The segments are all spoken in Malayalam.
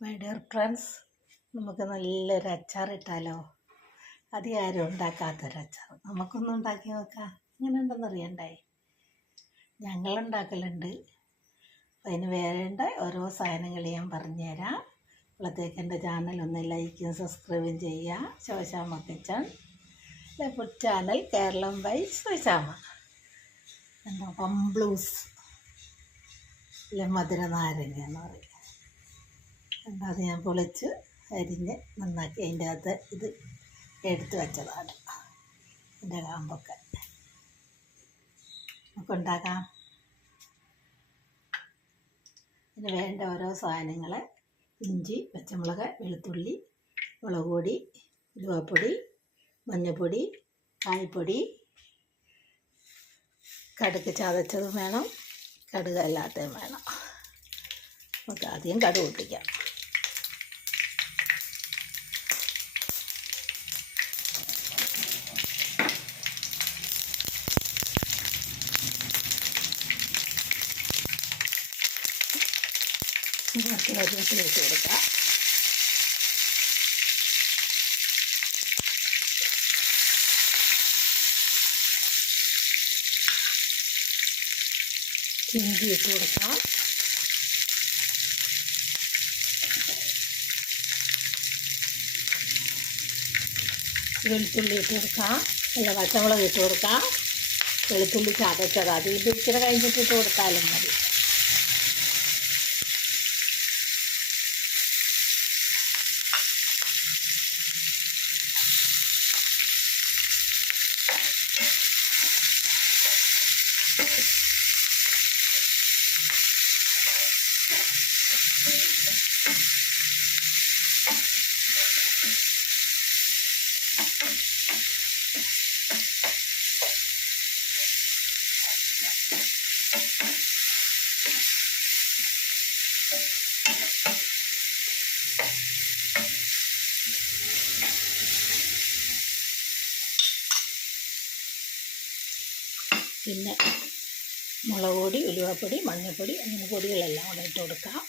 മൈ ഡിയർ ഫ്രണ്ട്സ് നമുക്ക് നല്ലൊരു അച്ചാർ ഇട്ടാലോ അധികം ആരും ഉണ്ടാക്കാത്തൊരു അച്ചാർ നമുക്കൊന്നും ഉണ്ടാക്കി നോക്കാം. എങ്ങനെ ഉണ്ടെന്ന് അറിയണ്ടായി? ഞങ്ങൾ ഉണ്ടാക്കലുണ്ട്. അതിന് വേണ്ട ഓരോ സാധനങ്ങൾ ഞാൻ പറഞ്ഞുതരാം. അപ്പോഴത്തേക്ക് എന്റെ ചാനൽ ഒന്ന് ലൈക്കും സബ്സ്ക്രൈബും ചെയ്യുക. Shoshamma kitchen. Food channel Keralam by Shoshamma എന്താ പംബ്ലൂസ് അല്ലെ മധുര നാരങ്ങ എന്ന് പറയും. അത് ഞാൻ പൊളിച്ച് അരിഞ്ഞ് നന്നാക്കി അതിന്റെ അകത്ത് ഇത് എടുത്ത് വെച്ചതാണ്. എന്റെ കാമ്പൊക്കെ. നമുക്ക് ഉണ്ടാക്കാം. ഇതിന് വേണ്ട ഓരോ സാധനങ്ങൾ. ഇഞ്ചി പച്ചമുളക് വെളുത്തുള്ളി മുളക് പൊടി ഉലുവപ്പൊടി മഞ്ഞൾപ്പൊടി കായ്പൊടി കടുക്ക് ചതച്ചതും വേണം. കടുക് അല്ലാത്തതും വേണം. നമുക്ക് ആദ്യം കടുക് പൊട്ടിക്കാം. കരിവേപ്പില ഇട്ട് കൊടുക്കാം ഇഞ്ചി ഇട്ട് കൊടുക്കാം വെളുത്തുള്ളി ഇട്ട് കൊടുക്കാം. അല്ല പച്ചമുളക് ഇട്ട് കൊടുക്കാം. വെളുത്തുള്ളി ചതച്ചത്. അത് ഇത് ഇച്ചിരി കഴിഞ്ഞിട്ട് ഇട്ട് കൊടുത്താലും മതി. പിന്നെ മുളക് പൊടി ഉലുവപ്പൊടി മഞ്ഞൾപ്പൊടി അങ്ങനെ പൊടികളെല്ലാം കൂടെ ഇട്ട് കൊടുക്കാം.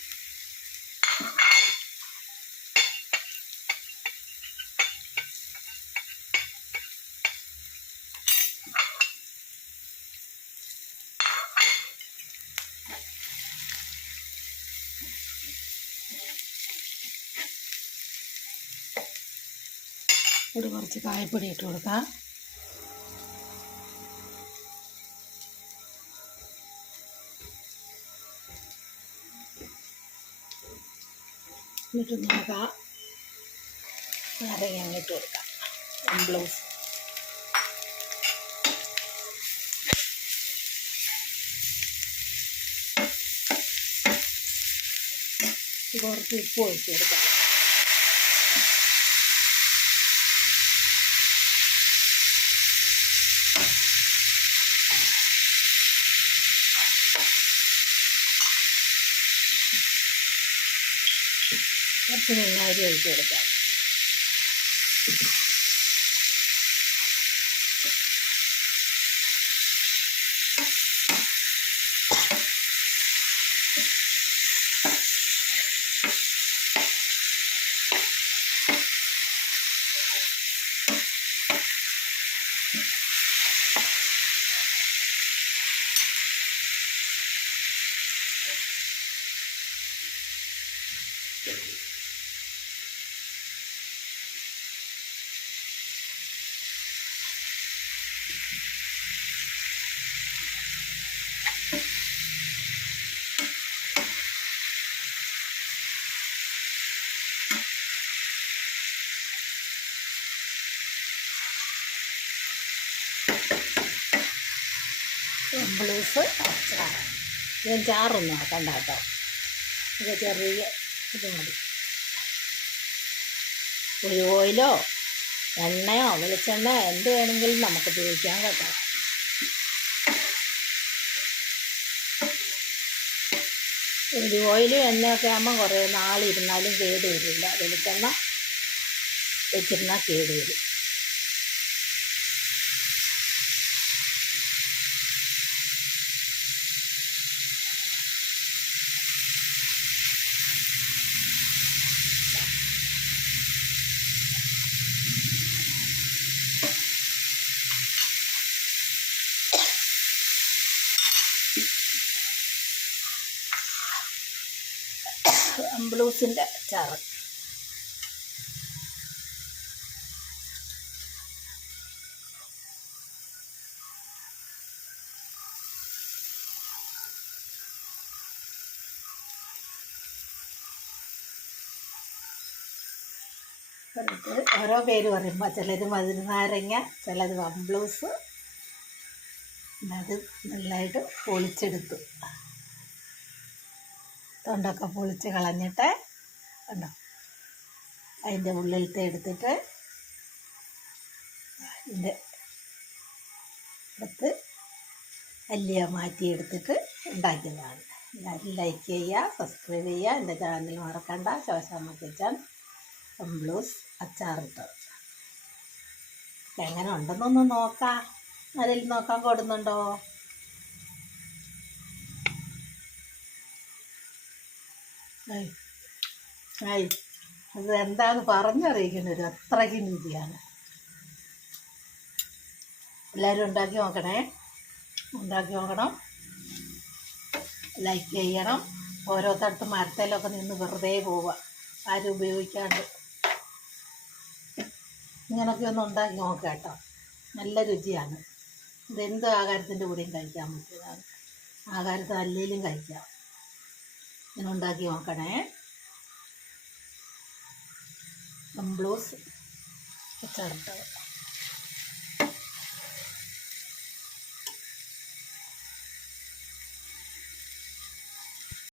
ഒരു കുറച്ച് കായപ്പൊടി ഇട്ട് കൊടുക്കാം. എന്നിട്ട് നമുക്ക് ആ അങ്ങോട്ട് അങ്ങ് കൊടുക്കാം. ബ്ലൗസ്. കുറച്ച് ഉപ്പ് ഒഴിച്ച് കൊടുക്കാം. കുറച്ച് വിനാഗിരി ഒഴിച്ച് കൊടുക്കാം. ബ്ലൂസ് അച്ചാർ ചാറൊന്നും ആക്കണ്ട കേട്ടോ. ഇത് ചെറിയ ഇത് മതി. ഒരു ഓയിലോ എണ്ണയോ വെളിച്ചെണ്ണയോ എന്ത് വേണമെങ്കിലും നമുക്ക് ഉപയോഗിക്കാം കേട്ടോ. ഒരു ഓയിലും എണ്ണയൊക്കെ ആകുമ്പോൾ കുറേ നാളിരുന്നാലും കേട് വരില്ല വെളിച്ചെണ്ണ വെച്ചിരുന്നാൽ കേട് വരും അച്ചാറ് എന്നിട്ട് ഓരോ പേര് പറയുമ്പോൾ ചിലത് മധുരനാരങ്ങ ചിലത് വംബ്ലൂസ് അത് നല്ലതായിട്ട് പൊളിച്ചെടുത്തു. തൊണ്ടൊക്കെ പൊളിച്ച് കളഞ്ഞിട്ട് ഉണ്ടോ അതിന്റെ ഉള്ളിലത്തെ എടുത്തിട്ട് ഇതിന്റെ എടുത്ത് അല്ലിയ മാറ്റി എടുത്തിട്ട് ഉണ്ടാക്കുന്നതാണ്. എല്ലാവരും ലൈക്ക് ചെയ്യുക സബ്സ്ക്രൈബ് ചെയ്യുക. എന്റെ ചാനൽ മറക്കണ്ട. ശോശാമ്മ കിച്ചൻ ബ്ലൂസ് അച്ചാറിട്ടത് എങ്ങനെ ഉണ്ടെന്നൊന്ന് നോക്കാം. അതിൽ നോക്കാൻ കൊടുന്നുണ്ടോ? ഐ അത് എന്താന്ന് പറഞ്ഞറിയിക്കേണ്ട ഒരു അത്രയ്ക്കും രീതിയാണ്. എല്ലാവരും ഉണ്ടാക്കി നോക്കണേ. ഉണ്ടാക്കി നോക്കണം. ലൈക്ക് ചെയ്യണം. ഓരോ തട്ട് മരത്തേലൊക്കെ നിന്ന് വെറുതെ പോവുക. ആരും ഉപയോഗിക്കാണ്ട്. ഇങ്ങനൊക്കെ ഒന്ന് ഉണ്ടാക്കി നോക്കുക കേട്ടോ. നല്ല രുചിയാണ്. ഇതെന്ത് ആഹാരത്തിന്റെ കൂടെയും കഴിക്കാൻ പറ്റിയതാണ് ആഹാരത്തിന് അല്ലെങ്കിലും കഴിക്കാം. ഇങ്ങനെ ഉണ്ടാക്കി നോക്കണേ. കംബ്ലൂസ് അച്ചാറിട്ടത്